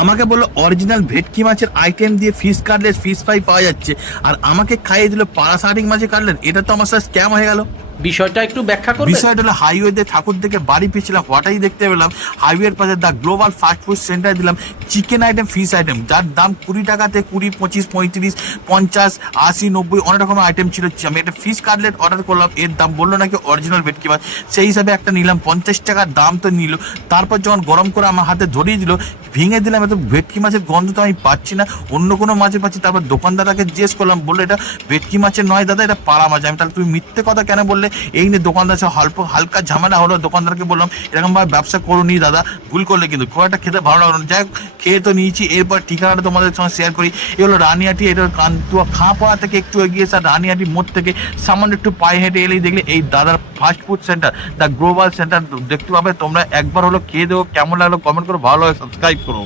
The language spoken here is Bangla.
আমাকে বললো অরিজিনাল ভেটকি মাছের আইটেম দিয়ে ফিশ কাটলেট ফিশ ফ্রাই পাওয়া যাচ্ছে, আর আমাকে খাইয়ে দিল প্যারাসাইটিক মাছের কাটলেট। এটা তো আমার সাথে স্ক্যাম হয়ে গেল। বিষয়টা একটু ব্যাখ্যা করবে? বিষয়টা হলো হাইওয়েতে ঠাকুর থেকে বাড়ি ফিরছিলাম, হঠাৎই দেখতে পেলাম হাইওয়ের পাশে the global fast food centre দিলাম চিকেন আইটেম ফিশ আইটেম, যার দাম 20 টাকাতে 20, 25, 35, 50, 80, 90 অনেক রকমের আইটেম ছিল। আমি একটা ফিশ কাটলেট অর্ডার করলাম, এর দাম বললো নাকি অরিজিনাল ভেটকি মাছ, সেই হিসাবে একটা নিলাম, 50 টাকার দাম তো নিল। তারপর যখন গরম করে আমার হাতে ধরিয়ে দিল, ভেঙে দিলাম, এত ভেটকি মাছের গন্ধ তো আমি পাচ্ছি না, অন্য কোনো মাছে পাচ্ছি। তারপর দোকানদারকে জিজ্ঞেস করলাম, বললো এটা ভেটকি মাছের নয় দাদা, এটা পাড়া মাছ। আমি তাহলে তুমি মিথ্যে কথা কেন বললে? এই নিয়ে দোকানদার সাথে হালকা ঝামেলা হলো। দোকানদারকে বললাম এরকমভাবে ব্যবসা করুনি দাদা, ভুল করলে কিন্তু। খুব একটা খেতে ভালো লাগলো না, যাই হোক খেয়ে তো নিয়েছি। এরপর ঠিকানাটা তোমাদের সঙ্গে শেয়ার করি। এ হলো রানিহাটি, এটা কান্তুয়া খাঁপাড়া থেকে একটু এগিয়ে স্যার রানিহাটি মোড় থেকে সামান্য একটু পায়ে হেঁটে এলেই দেখলে এই দাদার fast food centre the global centre দেখতে পাবে তোমরা। একবার হলো খেয়ে দেবো, কেমন লাগলো কমেন্ট করো, ভালো লাগে সাবস্ক্রাইব করো।